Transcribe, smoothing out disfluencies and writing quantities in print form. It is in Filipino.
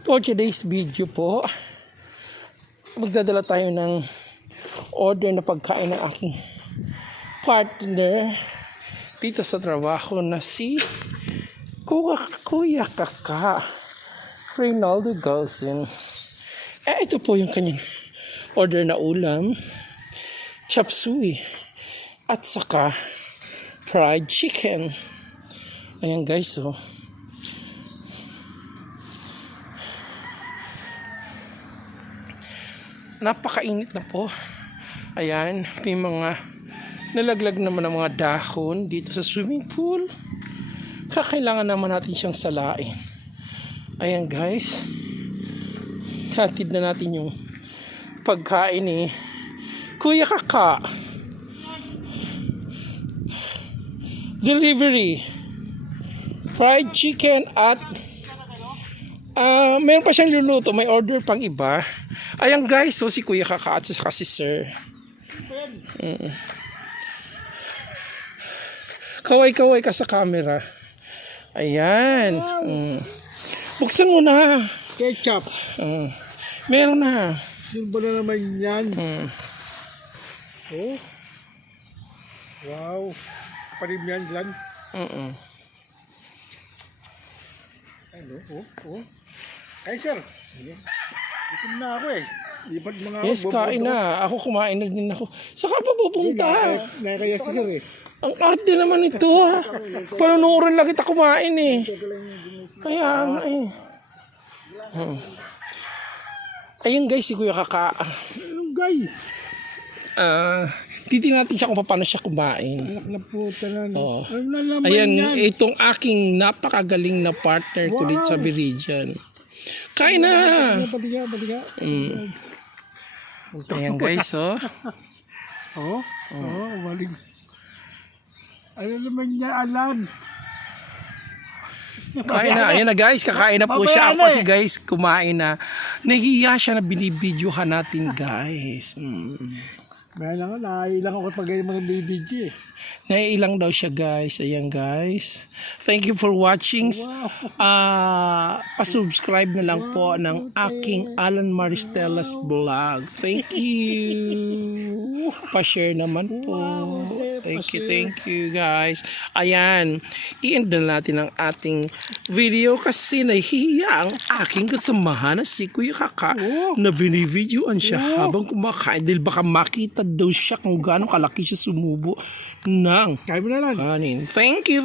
For today's video po, magdadala tayo ng order na pagkain ng aking partner dito sa trabaho na si Kuya Kaka Reynaldo Galsin. Ito po yung kanyang order na ulam, chop suey at saka fried chicken. Ayan guys, so napakainit na po. Ayan, may mga nalaglag naman ng mga dahon dito sa swimming pool. Kakailangan naman natin siyang salain. Ayan guys, hatid na natin yung pagkain ni Kuya Kaka. Delivery fried chicken at mayroon pa siyang luluto, may order pang iba. Ayan guys, so si Kuya Kaka at saka si Sir. Kaway-kaway ka sa camera. Ayan. Buksan mo na. Ketchup. Meron na. Yun ba na naman yan? Oh. Wow. Parim yan dyan. Ano? Oh. Ay sir. Itim na ako eh. Lipat mga Yes, kain na. Ako kumain na din ako. Saka pa pupunta. Nakakaya si sir eh. Ang arte naman ito ha. Panunuran lang kita kumain eh. Kaya nga eh. Ayun guys, si Kuya Kaka. Anong guy? Titignan natin siya kung paano siya kumain. Anak na puta na. Oh. Ano Ayan, yan? itong aking napakagaling na partner ko dito sa Viridian. Kain na! Baliga. Ayan guys, oh. Balik. Ano naman niya, Alan? Kain na. Ayan na guys, kakain na po siya. Ako kasi guys, kumain na. Nahiya siya na binibidyohan natin guys. May nailang ako pag mga BBG eh. Naiilang daw siya guys. Ayan guys. Thank you for watching. Pa-subscribe na lang po ng aking Alan Maristelas vlog. Thank you. Pa-share naman po. Thank you guys. Ayan. I-end na natin ang ating video kasi nahihiya ang aking kasamahan na si Kuya Kaka na binibidyoan siya habang kumakain dahil baka makita daw siya kung gaano kalaki siya sumubo ng Kaya mo na lang. kanin. Thank you.